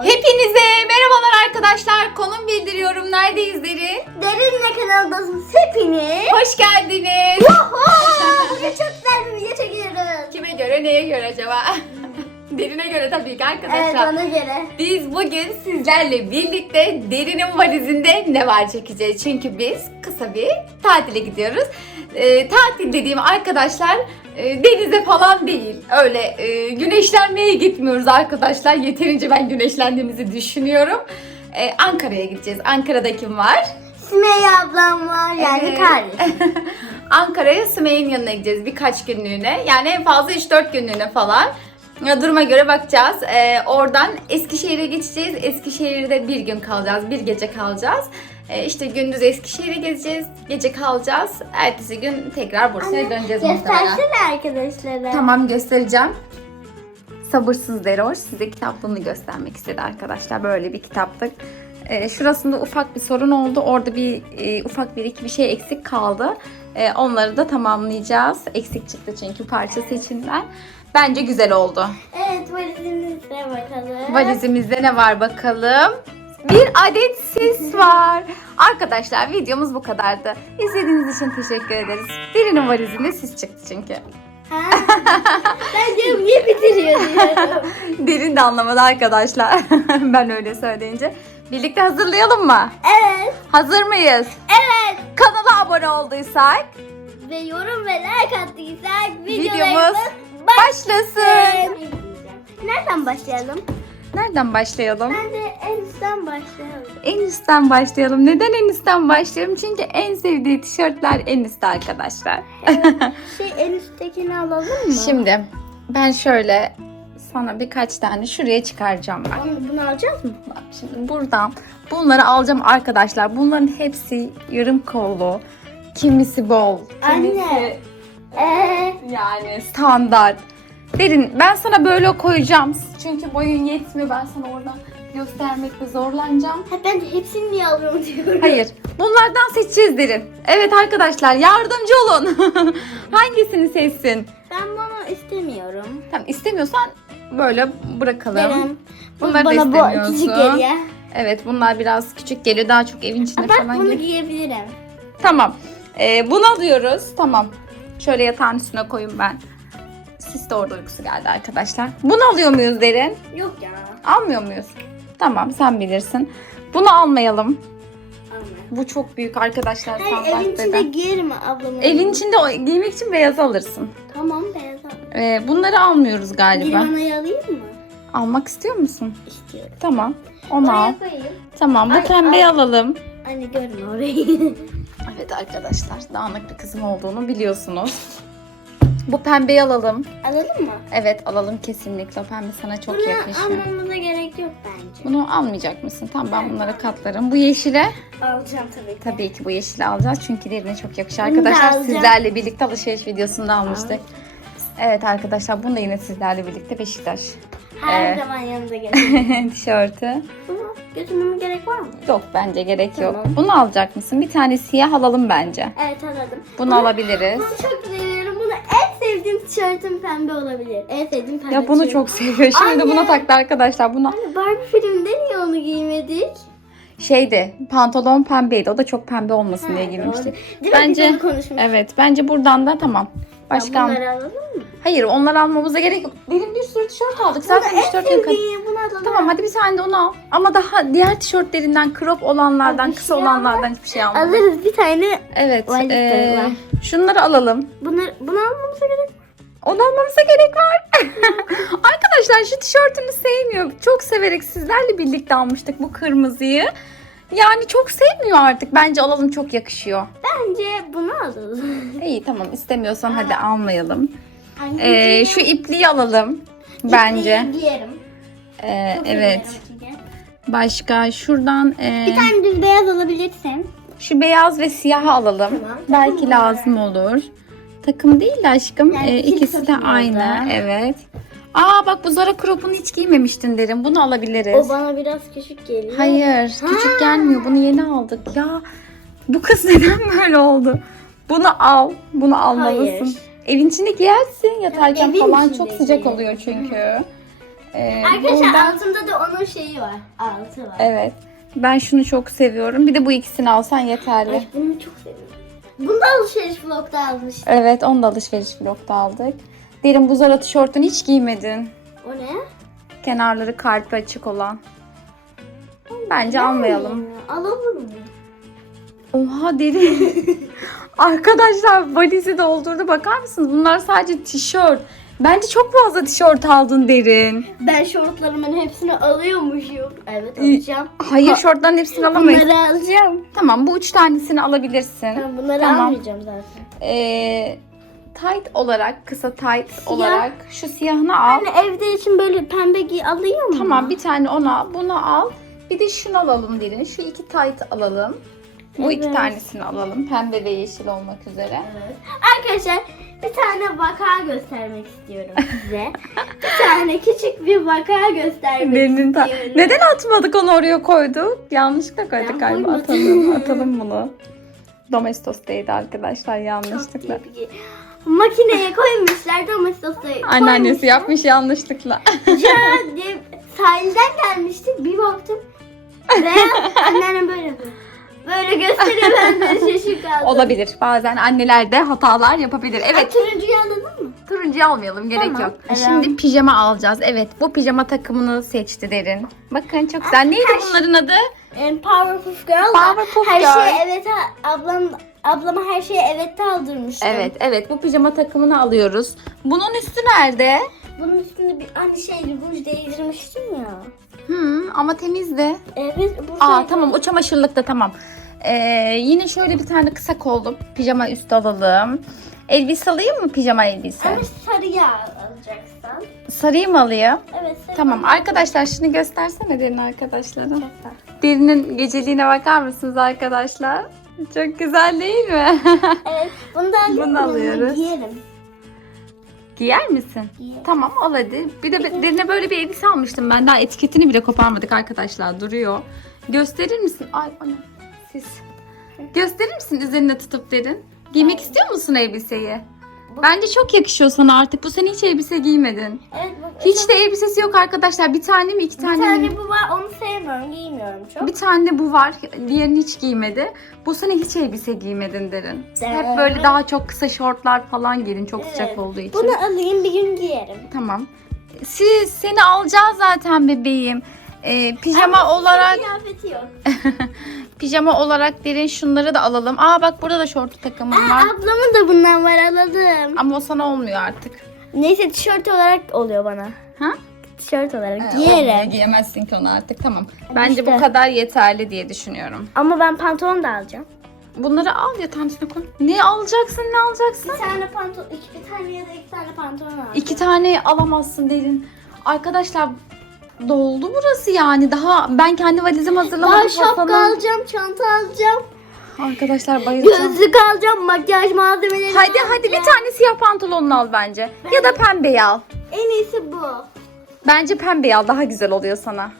Hepinize merhabalar arkadaşlar. Konum bildiriyorum. Neredeyiz Deri? Derinle kanaldasınız hepiniz. Hoş geldiniz. Bugün çok güzel bir video çekiyoruz. Kime göre neye göre acaba? Derine göre tabii ki Evet arkadaşlar. ona göre. Biz bugün sizlerle birlikte Derin'in valizinde ne var çekeceğiz. Çünkü biz kısa bir tatile gidiyoruz. Ee, tatil dediğim arkadaşlar e, denize falan değil. Öyle e, güneşlenmeye gitmiyoruz arkadaşlar. Yeterince ben güneşlendiğimizi düşünüyorum. Ee, Ankara'ya gideceğiz. Ankara'da kim var? Sümeyye ablam var yani Evet. kardeşim. Ankara'ya Sümeyye'nin yanına gideceğiz birkaç günlüğüne. Yani en fazla 3-4 günlüğüne falan. Duruma göre bakacağız. Ee, oradan Eskişehir'e geçeceğiz. Eskişehir'de bir gün kalacağız. Bir gece kalacağız. Ee, işte gündüz Eskişehir'i gezeceğiz. Gece kalacağız. Ertesi gün tekrar Bursa'ya döneceğiz muhtemelen. Göstersene arkadaşlara. Tamam göstereceğim. Sabırsız Deroş size kitaplığını göstermek istedi arkadaşlar. Böyle bir kitaplık. Ee, şurasında ufak bir sorun oldu. Orada bir e, ufak bir iki bir şey eksik kaldı. Onları da tamamlayacağız. Eksik çıktı çünkü parçası içinden. Bence güzel oldu. Evet valizimize bakalım. Valizimizde ne var bakalım? Bir adet sis var. Arkadaşlar videomuz bu kadardı. İzlediğiniz için teşekkür ederiz. Birinin valizinde sis çıktı çünkü. Ben diyorum niye bitiriyor diyorum. Derin de anlamadı arkadaşlar. ben öyle söyleyince. Birlikte hazırlayalım mı? evet. Hazır mıyız? Evet. Kanala abone olduysak Ve yorum ve like attıysak videomuz videolarımız başlasın. Nereden başlayalım? Nereden başlayalım? Bence en üstten başlayalım. En üstten başlayalım. Neden en üstten başlayalım? Çünkü en sevdiği tişörtler en üstte arkadaşlar. Şey en üsttekini alalım mı? Şimdi ben şöyle sana birkaç tane şuraya çıkaracağım ben. Onu, bunu alacağız mı? Bak Şimdi buradan bunları alacağım arkadaşlar. Bunların hepsi yarım kollu. Kimisi bol. Kimisi Anne. Ee, yani standart. Derin ben sana böyle koyacağım. Çünkü boyun yetmiyor. Ben sana oradan göstermekte zorlanacağım. ha ben de hepsini niye alıyorum diyorum. Hayır. Bunlardan seçeceğiz derin. Evet arkadaşlar yardımcı olun. Hangisini seçsin? Ben bunu istemiyorum. Tamam istemiyorsan böyle bırakalım. Benim. Bunları da bana bu istemiyorsun. küçük geliyor. Evet bunlar biraz küçük geliyor. Daha çok evin içinde Bak falan bunu giyebilirim. Tamam. Ee, bunu alıyoruz. Tamam. Şöyle yatağın üstüne koyayım ben. Sis de orada uykusu geldi arkadaşlar. Bunu alıyor muyuz derin? Yok ya. Almıyor muyuz? Tamam sen bilirsin. Bunu almayalım. Alma. Bu çok büyük arkadaşlar. Hayır evin içinde beden. giyerim ablamın. Evin içinde o- giymek için beyaz alırsın. Tamam beyaz al. Ee, bunları almıyoruz Bir galiba. vanayı alayım mı? Almak istiyor musun? İstiyorum. Tamam. Onu al. Oraya koyayım. Tamam bu Ay, pembeyi alalım. Anne görme orayı. Evet arkadaşlar dağınık bir kızım olduğunu biliyorsunuz. Bu pembeyi alalım. Alalım mı? Evet alalım kesinlikle. O pembe sana çok Bunu yakışıyor. almamıza gerek yok bence. Bunu almayacak mısın? Tamam ben bunları katlarım. Bu yeşile Alacağım tabii ki. tabii ki bu yeşili alacağız. Çünkü derine çok yakışıyor. Bunu da Arkadaşlar sizlerle birlikte alışveriş videosunda almıştık. Evet arkadaşlar bunu da yine sizlerle birlikte Beşiktaş Her Ee. zaman yanında gelir. tişörtü. Bunu götürmeme gerek var mı? Yok bence gerek yok. Tamam. Bunu alacak mısın? Bir tane siyah alalım bence. Evet anladım. Bunu alabiliriz. Bunu çok seviyorum. Bunu en sevdiğim tişörtüm pembe olabilir. En sevdiğim pembe Ya bunu çok seviyor. Şimdi Anne. buna taktı arkadaşlar. Buna Anne Barbie filminde niye onu giymedik? şeydi pantolon pembeydi. O da çok pembe olmasın diye Ha, giymişti. doğru. Değil mi? Bence onu konuşmuştuk. evet bence buradan da tamam. Başka Ya Bunları alalım mı? Hayır onları almamıza gerek yok. Benim bir sürü tişört aldık. Zaten Bunu en 3-4 gün kadar. Tamam hadi bir tane de onu al. Ama daha diğer tişörtlerinden crop olanlardan, Abi, kısa şey olanlardan hiçbir şey almadık. Alırız bir tane. Evet. Var. şunları alalım. Bunları, bunu almamıza gerek Onu almamıza gerek var. Arkadaşlar şu tişörtünü sevmiyor. Çok severek sizlerle birlikte almıştık bu kırmızıyı. Yani çok sevmiyor artık. Bence alalım çok yakışıyor. Bence bunu alalım. İyi tamam istemiyorsan hadi almayalım. Ee, şu ipliği alalım. Bence. Giyerim. Ee, Çok evet. severim. Başka şuradan ee, Bir tane düz beyaz alabilirsin. şu beyaz ve siyahı alalım. Tamam. Belki lazım olur. Takım değil de aşkım. Yani Ee, ikili ikisi de takım aynı. oldu. Evet. Aa bak bu Zara crop'unu hiç giymemiştin derim. Bunu alabiliriz. O bana biraz küçük geliyor. Hayır, küçük gelmiyor. Bunu yeni aldık. Ya bu kız neden böyle oldu? Bunu al, bunu almalısın. Hayır. Evin içinde giyersin yatarken evin falan içinde çok sıcak giyerim. oluyor çünkü. Ee, Arkadaşlar buradan- altında da onun şeyi var. Altı var. Evet. Ben şunu çok seviyorum. Bir de bu ikisini alsan yeterli. Evet, bunu çok seviyorum. Bunu da alışveriş vlogda almıştım. Evet onu da alışveriş vlogda aldık. Derin bu Zara tişörtünü hiç giymedin. O ne? Kenarları kalpli açık olan. Bence almayalım. Hmm, Alalım mı? Oha derin. Arkadaşlar valizi doldurdu. Bakar mısınız? Bunlar sadece tişört. Bence çok fazla tişört aldın derin. Ben şortlarımın hepsini alıyormuşum. Evet alacağım. Hayır Ha- şortların hepsini alamayız. Bunları alacağım. Tamam bu üç tanesini alabilirsin. Ben bunları Tamam. almayacağım zaten. Ee, tight olarak, kısa tight olarak şu siyahını al. Anne evde için böyle pembe giy alıyor mu? Tamam bir tane onu al, bunu al. Bir de şunu alalım derin. Şu iki tight alalım. Bu iki Evet. tanesini alalım. Pembe ve yeşil olmak üzere. Evet. Arkadaşlar bir tane vaka göstermek istiyorum size. bir tane küçük bir vaka göstermek Derinin ta- istiyorum. Neden atmadık onu oraya koyduk? Yanlışlıkla koyduk Ben galiba. koymadım. Atalım, atalım bunu. Domestos'taydı arkadaşlar Çok yanlışlıkla. iyi bir şey. Makineye koymuşlar domestos'ta Anneannesi yapmış yanlışlıkla. Ya diye sahilden gelmiştik bir baktım. Ve anneannem böyle yapıyor. Böyle gösteriyor ben de şaşık kaldım. Olabilir. Bazen anneler de hatalar yapabilir. Evet. Evet. turuncuyu alalım mı? Turuncuyu almayalım gerek Tamam. yok. Evet. Şimdi pijama alacağız. Evet bu pijama takımını seçti Derin. Bakın çok güzel. Neydi bunların adı? And Powerpuff Girl. Powerpuff her Girl. şeye evet ha- ablam ablama her şeye evet aldırmıştım. Evet evet bu pijama takımını alıyoruz. Bunun üstü nerede? Bunun üstünde bir hani şey ruj değdirmiştim ya. Hmm, ama temizdi. Evet bu Aa şey- tamam o çamaşırlıkta tamam. Ee, yine şöyle bir tane kısa kollu pijama üstü alalım. Elbise alayım mı pijama elbise? Ama sarıya alacaksan. Sarıyı mı alayım? Evet sarı. Tamam arkadaşlar şunu göstersene derin arkadaşlara. Derinin geceliğine bakar mısınız arkadaşlar? Çok güzel değil mi? Evet alayım. Bunu alıyoruz. Giyerim. Giyer misin? Giyerim. Tamam al hadi. Bir de be- derine böyle bir elbise almıştım ben. Daha etiketini bile koparmadık arkadaşlar. Duruyor. Gösterir misin? Ay ana. Siz. Gösterir misin üzerine tutup derin? Giymek istiyor musun elbiseyi? Bu- Bence çok yakışıyor sana artık. Bu sene hiç elbise giymedin. Evet bu. Hiç de elbisesi yok arkadaşlar. Bir tane mi iki bir tane, mi? tane bu var onu sevmiyorum giymiyorum çok. Bir tane de bu var. Diğerini hiç giymedi. Bu sene hiç elbise giymedin derin. Hep böyle daha çok kısa şortlar falan giyin çok sıcak Evet. olduğu için. Bunu alayım bir gün giyerim. Tamam. Siz seni alacağız zaten bebeğim. Ee, pijama olarak Kıyafeti yok. pijama olarak derin şunları da alalım. Aa bak burada da şortu takımım Aa, var. ablamın da bundan var alalım. Ama o sana olmuyor artık. Neyse tişört olarak oluyor bana. Ha? Tişört olarak Ee, olmuyor, giyerim. Giyemezsin ki onu artık. Tamam. Bence İşte. bu kadar yeterli diye düşünüyorum. Ama ben pantolon da alacağım. Bunları al ya tanesine koy. Ne alacaksın ne alacaksın? Bir tane pantolon, iki bir tane ya da iki tane pantolon alacağım. İki tane alamazsın derin. Arkadaşlar doldu burası yani. Daha ben kendi valizimi hazırlamadım. Daha şapka Hasan'ın- alacağım, çanta alacağım. Arkadaşlar bayılacağım. Gözlük alacağım, makyaj malzemeleri Hadi alacağım. hadi bir tane siyah pantolonunu al bence. Ya da pembeyi al. En iyisi bu. Bence pembeyi al daha güzel oluyor sana.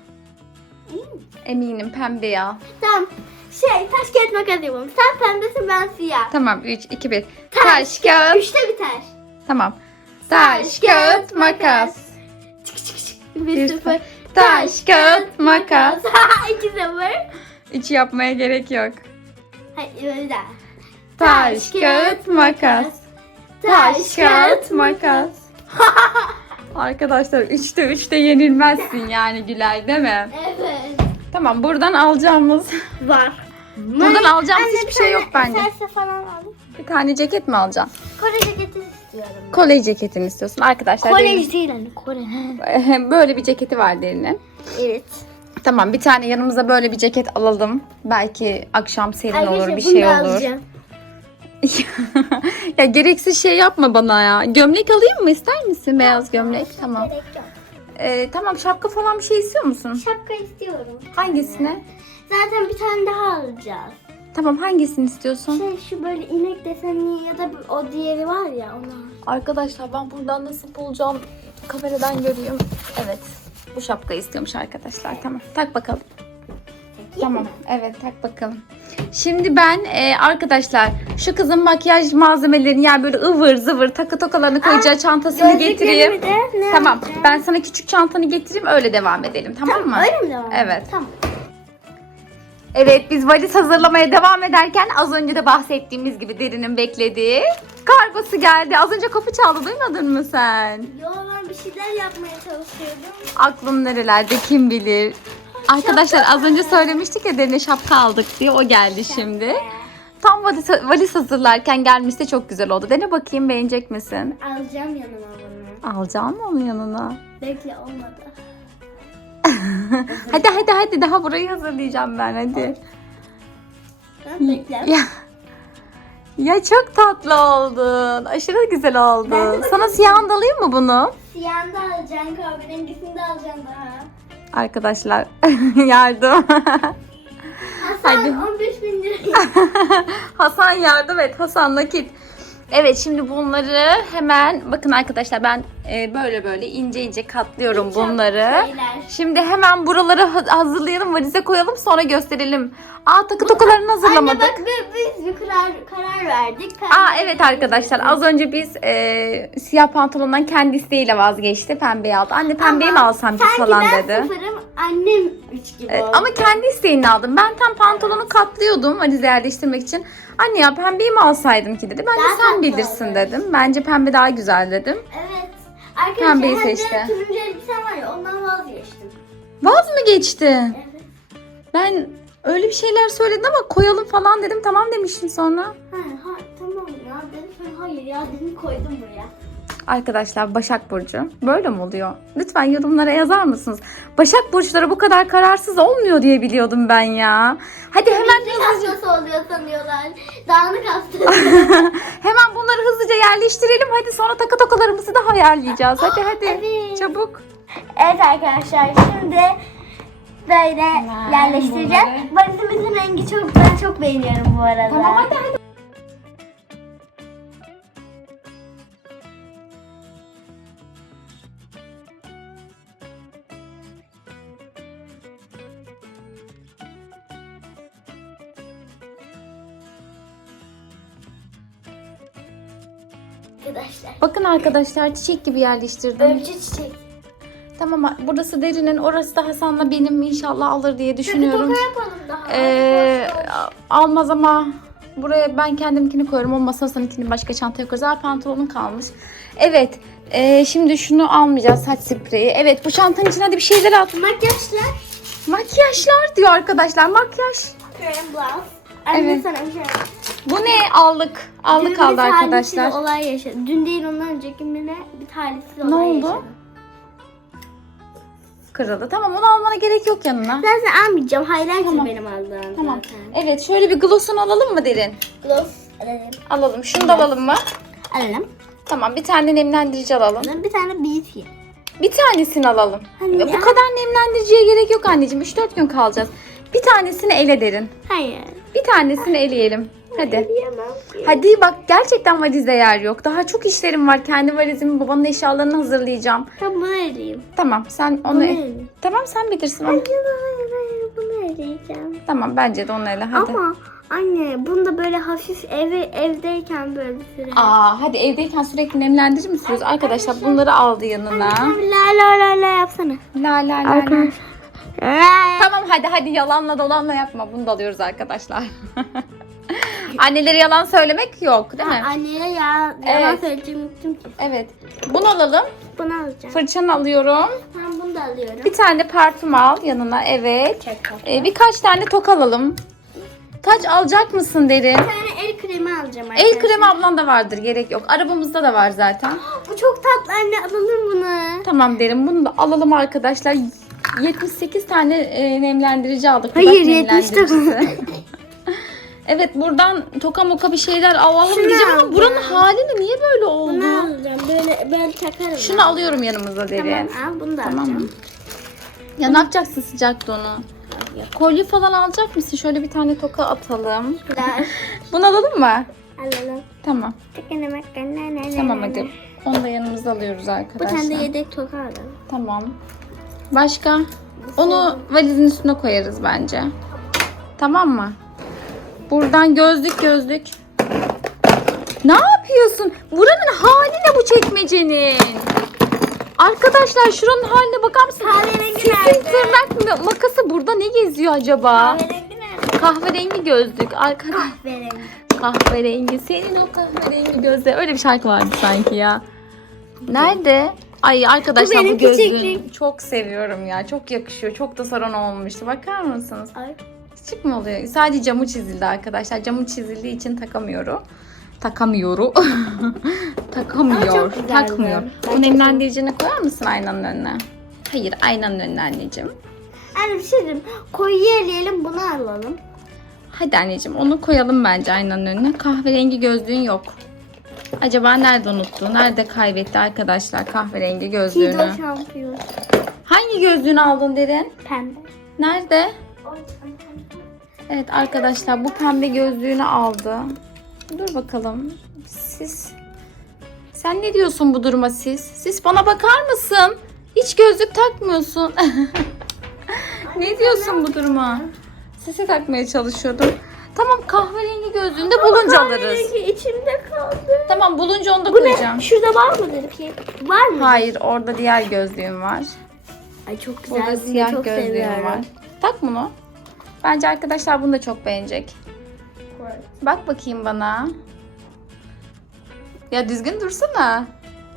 Eminim pembeyi al. Tamam. Şey, taş kağıt makas yapalım. Sen pembesin, ben siyah. Tamam 3 2 1. Taş kağıt. Üçte biter. Tamam. Taş kağıt makas. Bir sıfır. Taş kağıt makas. İki sıfır. 3 yapmaya gerek yok. Hayır öyle. Taş kağıt makas. Taş kağıt makas. Arkadaşlar 3'te 3'te yenilmezsin yani Gülay değil mi? Evet. Tamam buradan alacağımız Var. Buradan alacağımız hiçbir bir şey yok bence. Eserse falan alayım. bir tane ceket mi alacaksın? Kore ceketi istiyorum. Kolej ceketini istiyorsun arkadaşlar. Kolej değil hani Kore. Derinin- böyle bir ceketi var derinin. Evet. Tamam bir tane yanımıza böyle bir ceket alalım. Belki akşam serin olur bir bunu şey da olur. alacağım. ya gereksiz şey yapma bana ya. Gömlek alayım mı ister misin? Beyaz gömlek. Tamam. Gerek yok. Ee, tamam şapka falan bir şey istiyor musun? Şapka istiyorum. Hangisine? Zaten bir tane daha alacağız. Tamam hangisini istiyorsun? Şey şu böyle inek desenli ya da o diğeri var ya ona. Arkadaşlar ben buradan nasıl bulacağım? Kameradan göreyim. Evet. Bu şapkayı istiyormuş arkadaşlar. Tamam. Tak bakalım. Tamam. Evet tak bakalım. Şimdi ben e, arkadaşlar şu kızın makyaj malzemelerini yani böyle ıvır zıvır takı tokalarını koyacağı çantasını getireyim. De Tamam. yapacağım? Ben sana küçük çantanı getireyim öyle devam edelim. Tamam mı? Öyle mi devam? Evet. Tamam. Evet biz valiz hazırlamaya devam ederken az önce de bahsettiğimiz gibi derinin beklediği kargosu geldi. Az önce kapı çaldı duymadın mı sen? Yo ben bir şeyler yapmaya çalışıyordum. Aklım nerelerde kim bilir. Arkadaşlar az önce söylemiştik ya derine şapka aldık diye o geldi şimdi. Tam valiz, valiz hazırlarken gelmişse çok güzel oldu. Dene bakayım beğenecek misin? Alacağım yanıma bunu. Alacağım mı onun yanına? Bekle olmadı. Hadi hadi hadi daha burayı hazırlayacağım ben hadi. Ya, ya çok tatlı oldun. Aşırı güzel oldun. Sana siyahını da alayım mı bunu? Siyahını da alacaksın, kahverengisini de alacaksın daha. Arkadaşlar yardım. Hasan Hadi. 15 bin lira. Hasan yardım et. Hasan nakit. Evet şimdi bunları hemen bakın arkadaşlar ben e, böyle böyle ince ince katlıyorum Çok bunları. şeyler. Şimdi hemen buraları ha- hazırlayalım valize koyalım sonra gösterelim. Aa takı tokalarını hazırlamadık. Anne bak biz, bir karar, karar verdik. Karar Aa evet arkadaşlar az önce biz e, siyah pantolondan kendi isteğiyle vazgeçti. Pembeyi aldı. Anne pembeyi mi Ama alsam ki falan ben dedi. sıfırım, annem 3 gibi Evet, oldu. ama kendi isteğini aldım. Ben tam pantolonu katlıyordum valize yerleştirmek için. Anne ya pembeyi mi alsaydım ki dedi. Ben de Daha sen tatlı bilirsin olur. dedim. Bence pembe daha güzel dedim. Evet. Arkadaşlar Pembeyi hem de seçti. turuncu elbisem var ya ondan vazgeçtim. Vaz mı geçti? Evet. Ben öyle bir şeyler söyledin ama koyalım falan dedim. Tamam demiştin sonra. Ha, ha, tamam ya dedim sonra hayır ya dedim koydum buraya. Arkadaşlar Başak Burcu böyle mi oluyor? Lütfen yorumlara yazar mısınız? Başak Burçları bu kadar kararsız olmuyor diye biliyordum ben ya. Hadi hemen Temizlik hastası oluyor sanıyorlar. Dağınık hastası. hemen bunları hızlıca yerleştirelim. Hadi sonra takı tokalarımızı da ayarlayacağız. Hadi hadi. Evet. Çabuk. evet arkadaşlar şimdi böyle yerleştireceğim. Valizimizin rengi çok ben çok beğeniyorum bu arada. Tamam hadi hadi. Arkadaşlar. Bakın arkadaşlar çiçek gibi yerleştirdim. Öpücü çiçek. Tamam burası derinin orası da Hasan'la benim inşallah alır diye Çünkü düşünüyorum. toka yapalım daha. Ee, almaz ama buraya ben kendimkini koyarım. Olmazsa Hasan'ınkini başka çantaya koyarız. Aa, pantolonun kalmış. Evet. ee, şimdi şunu almayacağız saç spreyi. Evet bu çantanın içine hadi bir şeyler at. Makyajlar. Makyajlar diyor arkadaşlar. Makyaj. Krem blouse. Anne Evet. sana bir şey Bu ne? Allık. Allık Dün aldı talihsiz arkadaşlar. olay yaşadım. Dün değil ondan önceki güne bir talihsiz Ne olay oldu? yaşadım. Kırıldı. Tamam onu almana gerek yok yanına. Zaten almayacağım. Highlighter Tamam. benim aldığım Tamam. zaten. Evet şöyle bir gloss'unu alalım mı derin? Gloss alalım. Alalım. Şunu da alalım mı? Alalım. Tamam bir tane nemlendirici alalım. Bir tane beauty. Bir tanesini alalım. Hani Bu kadar nemlendiriciye gerek yok anneciğim. 3-4 gün kalacağız. Bir tanesini ele derin. Hayır. Bir tanesini eleyelim. Hadi. Hadi bak gerçekten valizde yer yok. Daha çok işlerim var. Kendi valizimi babanın eşyalarını hazırlayacağım. Tamam bunu eleyeyim. Tamam sen onu... Bunu eleyim. Tamam sen bilirsin onu. Hayır hayır hayır bunu eleyeceğim. Tamam bence de onu ele hadi. Ama anne bunu da böyle hafif eve, evdeyken böyle süre. Aa hadi evdeyken sürekli nemlendirici mi sürüyoruz? Arkadaşlar bunları aldı yanına. La la la la yapsana. La la la la. Arkadaşlar. Tamam hadi hadi yalanla dolanla yapma. Bunu da alıyoruz arkadaşlar. Annelere yalan söylemek yok değil mi? Anneye ya yalan Evet. söyleyeceğim unuttum ki. Evet. Bunu alalım. Bunu alacağım. Fırçanı alıyorum. Ben bunu da alıyorum. Bir tane parfüm al yanına. Evet. Çak. Ee, birkaç tane tok alalım. Kaç alacak mısın derin? Bir tane el kremi alacağım El arkadaşlar. kremi ablan da vardır. Gerek yok. Arabamızda da var zaten. Bu çok tatlı anne alalım bunu. Tamam derin. Bunu da alalım arkadaşlar. 78 tane e, nemlendirici aldık. Hayır, Dudak 79. nemlendiricisi. evet buradan toka moka bir şeyler alalım Şunu diyeceğim ama buranın hali ne? Niye böyle oldu? Bunu alacağım. Böyle böyle takarım. Şunu alıyorum yanımıza derin. Tamam al bunu da Tamam alacağım. Ya ne yapacaksın sıcakta onu? Kolye falan alacak mısın? Şöyle bir tane toka atalım. Bunu alalım mı? Alalım. Tamam. Tamam hadi. Onu da yanımıza alıyoruz Bu arkadaşlar. tane de yedek toka alalım. Tamam. Başka? Onu valizin üstüne koyarız bence. Tamam mı? Buradan gözlük gözlük. Ne yapıyorsun? Buranın hali ne bu çekmecenin? Arkadaşlar şuranın haline bakar mısın? Kahverengi Sizin nerede? tırnak ma- makası burada ne geziyor acaba? Kahverengi nerede? Kahverengi gözlük. Arkadaş Kahverengi. kahverengi. Senin o kahverengi gözle. Öyle bir şarkı vardı sanki ya. Nerede? Ay arkadaşlar Bu bu, gözlüğü küçüklük. çok seviyorum ya. Çok yakışıyor. Çok da saran olmuştu. Bakar mısınız? Ay. Küçük mü oluyor? Sadece camı çizildi arkadaşlar. Camı çizildiği için takamıyorum. Takamıyorum. Takamıyor. Takmıyor. Ben Bunu çok nemlendiricine koyar mısın aynanın önüne? Hayır aynanın önüne anneciğim. Anne bir şey diyeyim. Koyu eleyelim bunu alalım. Hadi anneciğim onu koyalım bence aynanın önüne. Kahverengi gözlüğün yok. Acaba nerede unuttu? Nerede kaybetti arkadaşlar kahverengi gözlüğünü? Kido şampiyon. Hangi gözlüğünü aldın derin? Pembe. Nerede? Evet arkadaşlar bu pembe gözlüğünü aldı. Dur bakalım. Siz sen ne diyorsun bu duruma siz? Siz bana bakar mısın? Hiç gözlük takmıyorsun. ne diyorsun bu duruma? Sesi takmaya çalışıyordum. Tamam kahverengi gözlüğünde bulunca alırız. Kahverengi içimde kaldı. Tamam bulunca onu da Bu koyacağım. ne? Şurada var mıdır ki? Var mı? Hayır orada diğer gözlüğüm var. Ay çok güzel. Burada bunu siyah çok gözlüğüm seviyorum. var. Tak bunu. Bence arkadaşlar bunu da çok beğenecek. Bak bakayım bana. Ya düzgün dursana.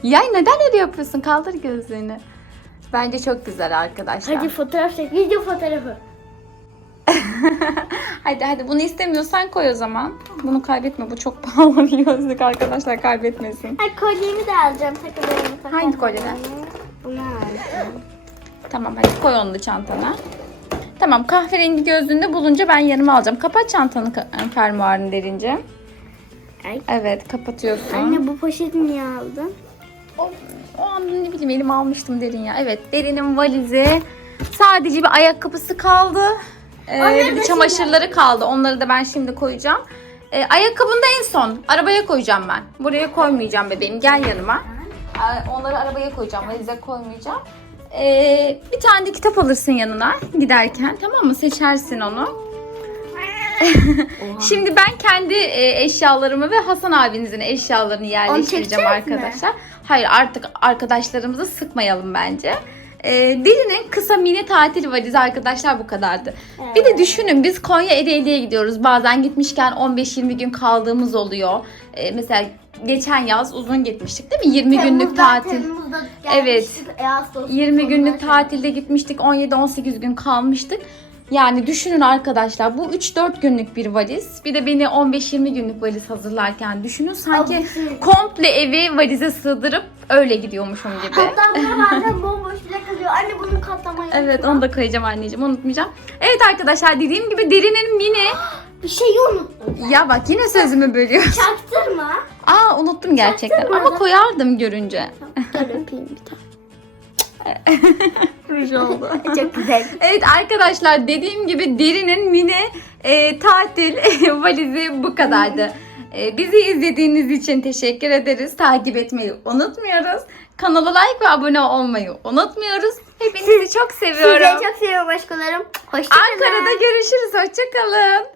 Ya neden öyle yapıyorsun? Kaldır gözlüğünü. Bence çok güzel arkadaşlar. Hadi fotoğraf çek. Video fotoğrafı. hadi hadi bunu istemiyorsan koy o zaman. Bunu kaybetme. Bu çok pahalı bir gözlük arkadaşlar kaybetmesin. Ay kolyemi de alacağım. Takılarımı takarım. Hangi kolyeler? Bunu alacağım. Tamam hadi koy onu da çantana. Tamam kahverengi gözlüğünde bulunca ben yanıma alacağım. Kapat çantanı ka- fermuarını derince. Ay. Evet kapatıyorsun. Anne bu poşeti niye aldın? O, o an ne bileyim elim almıştım derin ya. Evet derinin valizi. Sadece bir ayakkabısı kaldı. Ee, bir de çamaşırları kaldı. Onları da ben şimdi koyacağım. Ee, ayakkabını da en son. Arabaya koyacağım ben. Buraya koymayacağım bebeğim. Gel yanıma. Ee, onları arabaya koyacağım. Valize koymayacağım. Ee, bir tane de kitap alırsın yanına giderken. Tamam mı? Seçersin onu. Şimdi ben kendi e, eşyalarımı ve Hasan abinizin eşyalarını yerleştireceğim çekeceğiz mi? arkadaşlar. Hayır artık arkadaşlarımızı sıkmayalım bence. E, Dili'nin kısa mini tatil valizi arkadaşlar bu kadardı. Bir de düşünün biz Konya Ereğli'ye gidiyoruz. Bazen gitmişken 15-20 gün kaldığımız oluyor. E, mesela geçen yaz uzun gitmiştik değil mi? 20 günlük Temmuz'da- tatil. Temmuz'da Evet. e, Ağustos 20 günlük tatilde gitmiştik. 17-18 gün kalmıştık. Yani düşünün arkadaşlar bu 3-4 günlük bir valiz. Bir de beni 15-20 günlük valiz hazırlarken düşünün. Sanki Abi, komple evi valize sığdırıp öyle gidiyormuşum gibi. Hatta buna bazen bomboş bile kalıyor. Anne bunu katlamayı Evet onu da koyacağım anneciğim unutmayacağım. Evet arkadaşlar dediğim gibi derinin mini. Bir şeyi unuttum. Ya bak yine sözümü bölüyor. Çaktırma. Aa unuttum gerçekten Çaktırma. ama koyardım görünce. Öpeyim bir tane. Ruj oldu. Çok güzel. Evet arkadaşlar dediğim gibi derinin mini e, tatil valizi bu kadardı. E, bizi izlediğiniz için teşekkür ederiz. Takip etmeyi unutmuyoruz. Kanala like ve abone olmayı unutmuyoruz. Hepinizi çok seviyorum. Sizi çok seviyorum aşkolarım. Hoşçakalın. Ankara'da görüşürüz. Hoşçakalın.